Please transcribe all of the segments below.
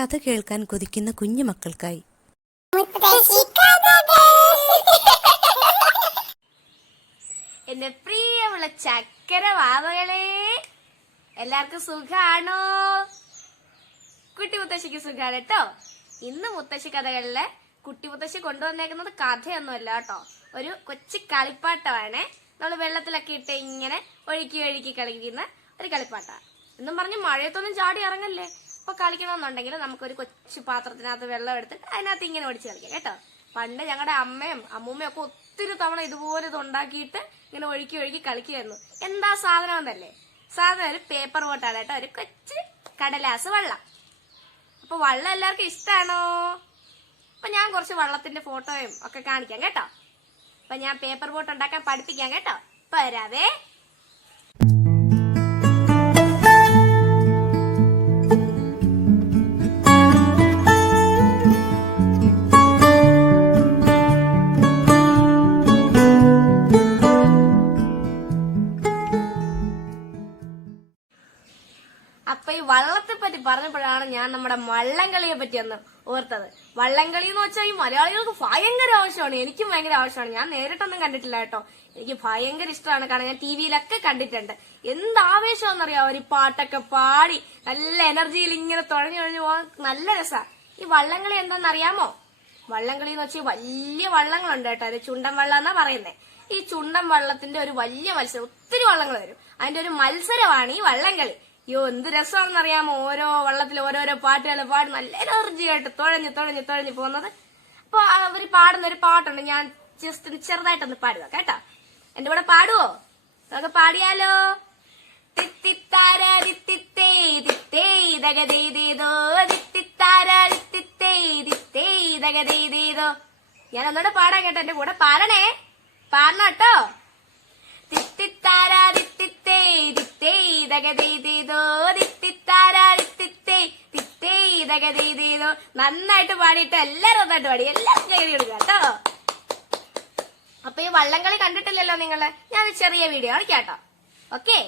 കഥ കേൾക്കാൻ കൊതിക്കുന്ന കുഞ്ഞു മക്കൾക്കായി. എന്റെ പ്രിയമുള്ള ചക്കര വാവകളെ, എല്ലാവർക്കും സുഖാണോ? കുട്ടി മുത്തശ്ശിക്ക് സുഖാണ് കേട്ടോ. ഇന്ന് മുത്തശ്ശി കഥകളിലെ കുട്ടി മുത്തശ്ശി കൊണ്ടുവന്നേക്കുന്നത് കഥയൊന്നുമല്ല കേട്ടോ, ഒരു കൊച്ചു കളിപ്പാട്ടമാണ്. നമ്മൾ വെള്ളത്തിലൊക്കെ ഇട്ട് ഇങ്ങനെ ഒഴുക്കി ഒഴുക്കി കളിക്കുന്ന ഒരു കളിപ്പാട്ടാണ്. എന്നും പറഞ്ഞ് മഴയത്തൊന്നും ചാടി ഇറങ്ങല്ലേ. അപ്പൊ കളിക്കണമെന്നുണ്ടെങ്കിൽ നമുക്കൊരു കൊച്ചു പാത്രത്തിനകത്ത് വെള്ളം എടുത്തിട്ട് അതിനകത്ത് ഇങ്ങനെ ഒടിച്ച് കളിക്കാം കേട്ടോ. പണ്ട് ഞങ്ങളുടെ അമ്മയും അമ്മൂമ്മയും ഒക്കെ ഒത്തിരി തവണ ഇതുപോലെ ഇത് ഉണ്ടാക്കിയിട്ട് ഇങ്ങനെ ഒഴുക്കി ഒഴുക്കി കളിക്കുമായിരുന്നു. എന്താ സാധനം എന്നല്ലേ? സാധനം ഒരു പേപ്പർ ബോട്ടാണ് കേട്ടോ, ഒരു കൊച്ചു കടലാസ് വെള്ളം. അപ്പൊ വെള്ളം എല്ലാവർക്കും ഇഷ്ടമാണോ? അപ്പൊ ഞാൻ കുറച്ച് വെള്ളത്തിന്റെ ഫോട്ടോയും ഒക്കെ കാണിക്കാം കേട്ടോ. അപ്പൊ ഞാൻ പേപ്പർ ബോട്ട് ഉണ്ടാക്കാൻ പഠിപ്പിക്കാം കേട്ടോ. വരാവേ. അപ്പൊ ഈ വള്ളത്തെ പറ്റി പറഞ്ഞപ്പോഴാണ് ഞാൻ നമ്മുടെ വള്ളംകളിയെ പറ്റി ഒന്ന് ഓർത്തത്. വള്ളംകളി എന്ന് വെച്ചാൽ ഈ മലയാളികൾക്ക് ഭയങ്കര ആവശ്യമാണ്. എനിക്കും ഭയങ്കര ആവശ്യമാണ്. ഞാൻ നേരിട്ടൊന്നും കണ്ടിട്ടില്ല കേട്ടോ. എനിക്ക് ഭയങ്കര ഇഷ്ടമാണ് കാണാൻ. ഞാൻ ടിവിയിലൊക്കെ കണ്ടിട്ടുണ്ട്. എന്ത് ആവേശമാണെന്നറിയാം. ഒരു പാട്ടൊക്കെ പാടി നല്ല എനർജിയിൽ ഇങ്ങനെ തുഴഞ്ഞു പോകാൻ നല്ല രസമാണ്. ഈ വള്ളംകളി എന്താണെന്നറിയാമോ? വള്ളംകളി എന്ന് വെച്ചാൽ വലിയ വള്ളങ്ങളുണ്ട് കേട്ടോ. അത് ചുണ്ടൻ വള്ളം എന്നാ പറയുന്നത്. ഈ ചുണ്ടൻ വള്ളത്തിന്റെ ഒരു വലിയ മത്സരം, ഒത്തിരി വള്ളങ്ങൾ വരും. അതിന്റെ ഒരു മത്സരമാണ് ഈ വള്ളംകളി. അയ്യോ എന്ത് രസമാണെന്നറിയാമോ? ഓരോ വള്ളത്തിൽ ഓരോരോ പാട്ടുകൾ പാടി നല്ല എനർജി ആയിട്ട് തുഴഞ്ഞു പോകുന്നത്. അപ്പൊ അവര് പാടുന്ന ഒരു പാട്ടുണ്ട്. ഞാൻ ജസ്റ്റ് ചെറുതായിട്ടൊന്ന് പാടുക കേട്ടോ. എന്റെ കൂടെ പാടുവോ? നമുക്ക് പാടിയാലോ? ഞാൻ ഒന്നുകൂടെ പാടാൻ കേട്ടോ. എന്റെ കൂടെ പാടണേ, പാടണം കേട്ടോ. നന്നായിട്ട് പാടിയിട്ട് എല്ലാരും ഒന്നായിട്ട് പാടി, എല്ലാവർക്കും കയറി കൊടുക്കുക കേട്ടോ. അപ്പൊ ഈ വള്ളംകളി കണ്ടിട്ടില്ലല്ലോ നിങ്ങള്? ഞാൻ ചെറിയ വീഡിയോ കാണിക്കാം കേട്ടോ. ഓക്കെ.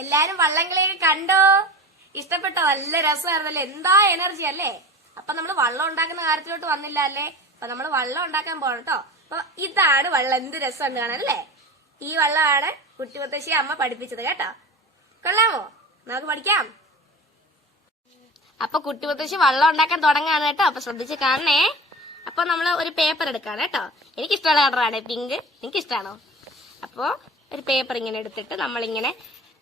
എല്ലാരും വള്ളംകളിയൊക്കെ കണ്ടോ? ഇഷ്ടപ്പെട്ടോ? നല്ല രസമായിരുന്നല്ലേ? എന്താ എനർജി അല്ലേ? അപ്പൊ നമ്മള് വള്ളം ഉണ്ടാക്കുന്ന കാര്യത്തിലോട്ട് വന്നില്ല അല്ലേ? അപ്പൊ നമ്മള് വള്ളം ഉണ്ടാക്കാൻ പോകണം കേട്ടോ. അപ്പൊ ഇതാണ് വള്ളം. എന്ത് രസമുണ്ട് കാണാൻ അല്ലേ? ഈ വള്ളമാണ് കുട്ടി മുത്തശ്ശി അമ്മ പഠിപ്പിച്ചത് കേട്ടോ. കൊള്ളാമോ? നമുക്ക് പഠിക്കാം. അപ്പൊ കുട്ടി മുത്തശ്ശി വള്ളം ഉണ്ടാക്കാൻ തുടങ്ങാണ് കേട്ടോ. അപ്പൊ ശ്രദ്ധിച്ച് കാണണേ. അപ്പൊ നമ്മള് ഒരു പേപ്പർ എടുക്കാണ് കേട്ടോ. എനിക്കിഷ്ടമുള്ള കളറാണ് പിങ്ക്. എനിക്ക് ഇഷ്ടമാണോ? അപ്പൊ ഒരു പേപ്പർ ഇങ്ങനെ എടുത്തിട്ട് നമ്മളിങ്ങനെ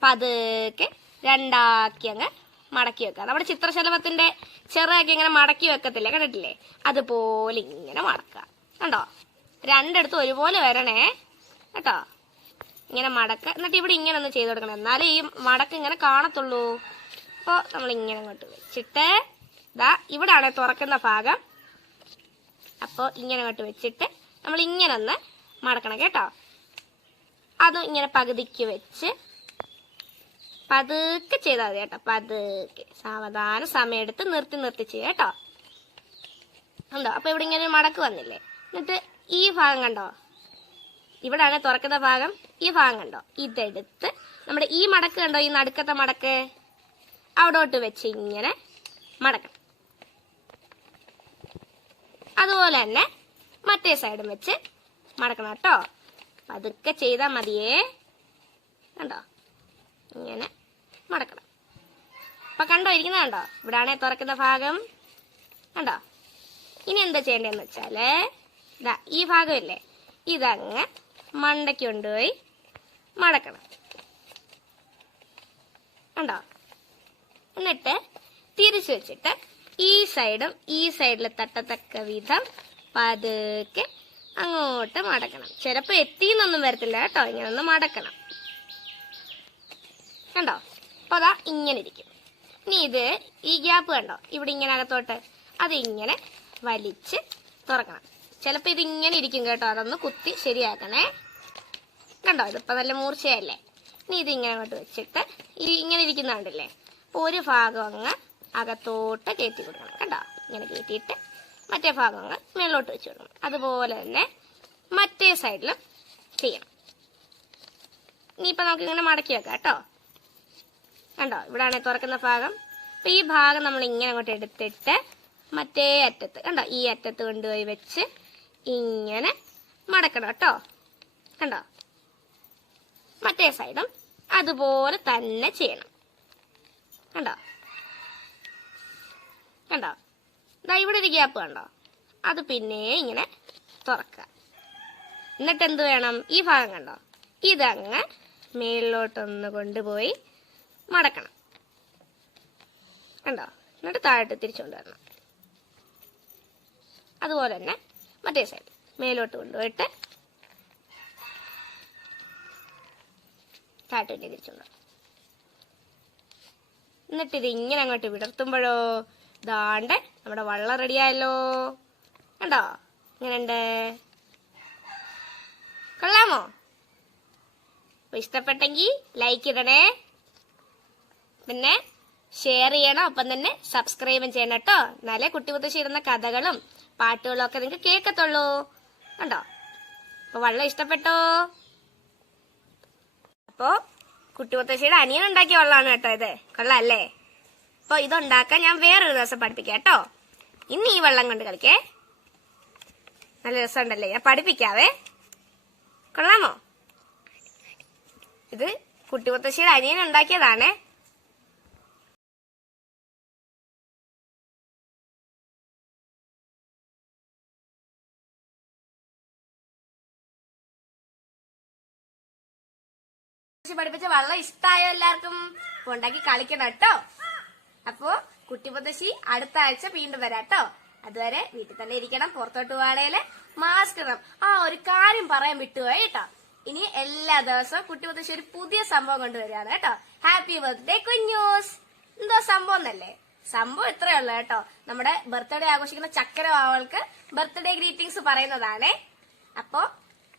പതുക്കെ രണ്ടാക്കി അങ്ങ് മടക്കി വെക്കുക. നമ്മുടെ ചിത്രശലഭത്തിന്റെ ചെറുതാക്കി ഇങ്ങനെ മടക്കി വെക്കത്തില്ലേ, കണ്ടിട്ടില്ലേ? അതുപോലെ ഇങ്ങനെ മടക്കുക. കണ്ടോ? രണ്ടിടത്തും ഒരുപോലെ വരണേ കേട്ടോ. ഇങ്ങനെ മടക്കുക. എന്നിട്ട് ഇവിടെ ഇങ്ങനെ ഒന്ന് ചെയ്ത് കൊടുക്കണം. എന്നാലേ ഈ മടക്ക് ഇങ്ങനെ കാണത്തുള്ളൂ. അപ്പോൾ നമ്മളിങ്ങനെ അങ്ങോട്ട് വെച്ചിട്ട് ഇതാ ഇവിടെയാണ് തുറക്കുന്ന ഭാഗം. അപ്പോൾ ഇങ്ങനെ അങ്ങോട്ട് വെച്ചിട്ട് നമ്മൾ ഇങ്ങനെ ഒന്ന് മടക്കണം കേട്ടോ. അതും ഇങ്ങനെ പകുതിക്ക് വെച്ച് പതുക്കെ ചെയ്താൽ മതി കേട്ടോ. പതുക്കെ സാവധാനം സമയം എടുത്ത് നിർത്തി ചെയ്യാം കേട്ടോ. ഉണ്ടോ? അപ്പൊ ഇവിടെ ഇങ്ങനെ മടക്ക് വന്നില്ലേ? എന്നിട്ട് ഈ ഭാഗം കണ്ടോ? ഇവിടെയാണ് തുറക്കുന്ന ഭാഗം. ഈ ഭാഗം കണ്ടോ? ഇതെടുത്ത് നമ്മുടെ ഈ മടക്ക് കണ്ടോ? ഈ നടുക്കത്തെ മടക്ക് അവിടോട്ട് വെച്ച് ഇങ്ങനെ മടക്കണം. അതുപോലെ തന്നെ മറ്റേ സൈഡും വെച്ച് മടക്കണം കേട്ടോ. അതൊക്കെ ചെയ്താൽ മതിയേ. കണ്ടോ, ഇങ്ങനെ മടക്കണം. അപ്പൊ കണ്ടോ, ഇരിക്കുന്നത് കണ്ടോ, ഇവിടാണെ തുറക്കുന്ന ഭാഗം കണ്ടോ. ഇനി എന്താ ചെയ്യേണ്ടതെന്ന് വെച്ചാല് ഇതാ ഈ ഭാഗമില്ലേ, ഇതങ്ങ് മണ്ടയ്ക്ക് കൊണ്ടുപോയി മടക്കണം. കണ്ടോ, എന്നിട്ട് തിരിച്ചു വെച്ചിട്ട് ഈ സൈഡും ഈ സൈഡിൽ തട്ടത്തക്ക വിധം പതുക്കെ അങ്ങോട്ട് മടക്കണം. ചിലപ്പോ എത്തിന്നൊന്നും വരത്തില്ല കേട്ടോ, ഇങ്ങനെ ഒന്ന് മടക്കണം. കണ്ടോ, അപ്പൊ അതാ ഇങ്ങനെ ഇരിക്കും. ഇനി ഇത് ഈ ഗ്യാപ്പ് കണ്ടോ, ഇവിടെ ഇങ്ങനെ അകത്തോട്ട് അതിങ്ങനെ വലിച്ച് തുറക്കണം. ചിലപ്പോ ഇതിങ്ങനെ ഇരിക്കും കേട്ടോ, അതൊന്ന് കുത്തി ശരിയാക്കണേ. കണ്ടോ, ഇതിപ്പോ നല്ല മൂർച്ചയല്ലേ. ഇനി ഇതിങ്ങനെ അങ്ങോട്ട് വെച്ചിട്ട് ഇങ്ങനെ ഇരിക്കുന്നുണ്ടല്ലേ, ഒരു ഭാഗം അങ്ങ് അകത്തോട്ട് കയറ്റി കൊടുക്കണം. കണ്ടോ, ഇങ്ങനെ കയറ്റിയിട്ട് മറ്റേ ഭാഗം അങ്ങ് മേലോട്ട് വെച്ച് കൊടുക്കണം. അതുപോലെ തന്നെ മറ്റേ സൈഡിലും ചെയ്യണം. ഇനിയിപ്പോ നമുക്ക് ഇങ്ങനെ മടക്കി വെക്കാം കേട്ടോ. കണ്ടോ, ഇവിടാണ് തുറക്കുന്ന ഭാഗം. അപ്പൊ ഈ ഭാഗം നമ്മൾ ഇങ്ങനെ അങ്ങോട്ട് എടുത്തിട്ട് മറ്റേ അറ്റത്ത് കണ്ടോ, ഈ അറ്റത്ത് കൊണ്ടുപോയി വെച്ച് ഇങ്ങനെ മടക്കണം കേട്ടോ. കണ്ടോ, മറ്റേ സൈഡും അതുപോലെ തന്നെ ചെയ്യണം. കണ്ടോ കണ്ടോ, ഇതാ ഇവിടെ ഒരു ഗ്യാപ്പ് കണ്ടോ, അത് പിന്നെ ഇങ്ങനെ തുറക്കുക. എന്നിട്ട് എന്ത് വേണം, ഈ ഭാഗം കണ്ടോ, ഇതങ്ങ് മേളിലോട്ടൊന്ന് കൊണ്ടുപോയി മടക്കണം. കണ്ടോ, എന്നിട്ട് താഴോട്ട് തിരിച്ചുകൊണ്ട് വരണം. അതുപോലെ തന്നെ മറ്റേ സൈഡ് മേലോട്ട് കൊണ്ടുപോയിട്ട് താഴോട്ട് തിരിച്ചുകൊണ്ട് വരണം. എന്നിട്ട് ഇത് ഇങ്ങനെ അങ്ങോട്ട് വിടർത്തുമ്പോഴോ ദാണ്ട് നമ്മുടെ വള്ളം റെഡിയായല്ലോ. കണ്ടോ, ഇങ്ങനെയുണ്ട്. കൊള്ളാമോ? ഇഷ്ടപ്പെട്ടെങ്കിൽ ലൈക്ക് ഇടണേ, പിന്നെ ഷെയർ ചെയ്യണം, ഒപ്പം തന്നെ സബ്സ്ക്രൈബും ചെയ്യണം കേട്ടോ. എന്നാലേ കുട്ടി മുത്തശ്ശി ഇടുന്ന കഥകളും പാട്ടുകളും ഒക്കെ നിങ്ങൾക്ക് കേൾക്കത്തുള്ളൂ. കണ്ടോ, അപ്പൊ വള്ളം ഇഷ്ടപ്പെട്ടോ? അപ്പോ കുട്ടി മുത്തശ്ശിയുടെ അനിയൻ ഉണ്ടാക്കിയ വള്ളമാണ് കേട്ടോ ഇത്. കൊള്ളാല്ലേ? അപ്പൊ ഇതുണ്ടാക്കാൻ ഞാൻ വേറൊരു ദിവസം പഠിപ്പിക്കാം കേട്ടോ. ഇന്ന് ഈ വെള്ളം കൊണ്ട് കളിക്കേ. നല്ല രസമുണ്ടല്ലേ, ഞാൻ പഠിപ്പിക്കാവേ. കൊള്ളാമോ? ഇത് കുട്ടി മുത്തശ്ശിയുടെ അനിയൻ ഉണ്ടാക്കിയതാണേ. പഠിപ്പിച്ച വള്ളം ഇഷ്ടമായോ എല്ലാവർക്കും? അപ്പൊ ഉണ്ടാക്കി കളിക്കണം കേട്ടോ. അപ്പോ കുട്ടി മുത്തശ്ശി അടുത്ത ആഴ്ച വീണ്ടും വരാട്ടോ. അതുവരെ വീട്ടിൽ തന്നെ ഇരിക്കണം. പുറത്തോട്ട് പോവാണേല് മാസ്ക് ഇടണം. ഒരു കാര്യം പറയാൻ വിട്ടുപോയി കേട്ടോ. ഇനി എല്ലാ ദിവസവും കുട്ടി മുത്തശ്ശി ഒരു പുതിയ സംഭവം കൊണ്ടുവരികയാണ് കേട്ടോ. ഹാപ്പി ബർത്ത്ഡേ കുഞ്ഞൂസ്. എന്തോ സംഭവം എന്നല്ലേ? സംഭവം ഇത്രയേ ഉള്ളൂ കേട്ടോ. നമ്മുടെ ബർത്ത്ഡേ ആഘോഷിക്കുന്ന ചക്കര വാവകൾക്ക് ബർത്ത്ഡേ ഗ്രീറ്റിംഗ്സ് പറയുന്നതാണേ. അപ്പോ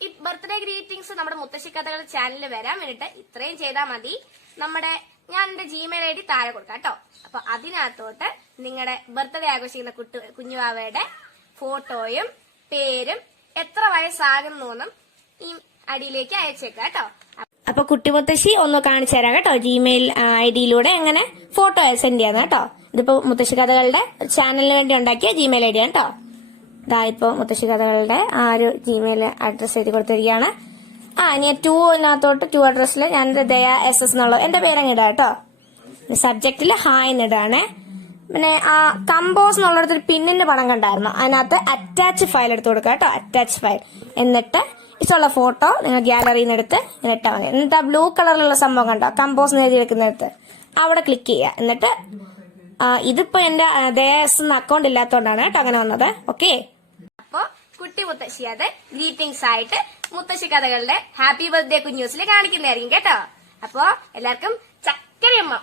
ഈ ബർത്ത്ഡേ ഗ്രീറ്റിംഗ്സ് നമ്മുടെ മുത്തശ്ശി കഥകൾ ചാനലിൽ വരാൻ വേണ്ടിട്ട് ഇത്രയും ചെയ്താൽ മതി. ഞാൻ എന്റെ ജിമെയിൽ ID താഴെ കൊടുക്കാം കേട്ടോ. അപ്പൊ അതിനകത്തോട്ട് നിങ്ങളുടെ ബർത്ത്ഡേ ആഘോഷിക്കുന്ന കുഞ്ഞുവാവയുടെ ഫോട്ടോയും പേരും എത്ര വയസ്സാകുന്നൂന്നും ഈ അടിയിലേക്ക് അയച്ചേക്കാം കേട്ടോ. അപ്പൊ കുട്ടി മുത്തശ്ശി ഒന്ന് കാണിച്ചു തരാം കേട്ടോ. ജിമെയിൽ ID എങ്ങനെ ഫോട്ടോ സെൻഡ് ചെയ്യാന്ന് കേട്ടോ. ഇതിപ്പോ മുത്തശ്ശി കഥകളുടെ ചാനലിന് വേണ്ടി ഉണ്ടാക്കിയ ജിമെയിൽ ID ആണ് കേട്ടോ. ഇതാ ഇപ്പൊ മുത്തശ്ശി കഥകളുടെ ആ ഒരു ജിമെയിൽ അഡ്രസ് എഴുതി കൊടുത്തിരിക്കുകയാണ്. ഇനി 2 അഡ്രസ്സിൽ ഞാൻ ദയ SS എന്നുള്ളത് എന്റെ പേരങ്ങ് ഇടാം കേട്ടോ. സബ്ജക്റ്റില് ഹായ് എന്നിടാണ്. പിന്നെ കമ്പോസ് എന്നുള്ളടത്തൊരു പിന്നിന്റെ പടം കണ്ടായിരുന്നു, അതിനകത്ത് അറ്റാച്ച് ഫയൽ എടുത്ത് കൊടുക്കുക കേട്ടോ. അറ്റാച്ച് ഫയൽ എന്നിട്ട് ഇഷ്ടമുള്ള ഫോട്ടോ നിങ്ങൾ ഗാലറിയിൽ നിന്ന് എടുത്ത് ഇങ്ങനെ ഇട്ടാൽ മതി. എന്നിട്ട് ആ ബ്ലൂ കളറിലുള്ള സംഭവം കണ്ടോ, കമ്പോസ് എന്ന് എഴുതി വെക്കുന്നിടത്ത് അവിടെ ക്ലിക്ക് ചെയ്യുക. എന്നിട്ട് ഇതിപ്പോ എന്റെ ദയസ് അക്കൗണ്ട് ഇല്ലാത്തതുകൊണ്ടാണ് കേട്ടോ അങ്ങനെ വന്നത്. ഓക്കെ, അപ്പോ കുട്ടി മുത്തശ്ശി അത് ഗ്രീറ്റിംഗ്സ് ആയിട്ട് മുത്തശ്ശി കഥകളുടെ ഹാപ്പി ബർത്ത്ഡേ കുഞ്ഞൂസിൽ കാണിക്കുന്നതായിരിക്കും കേട്ടോ. അപ്പോ എല്ലാവർക്കും ചക്കരയമ്മ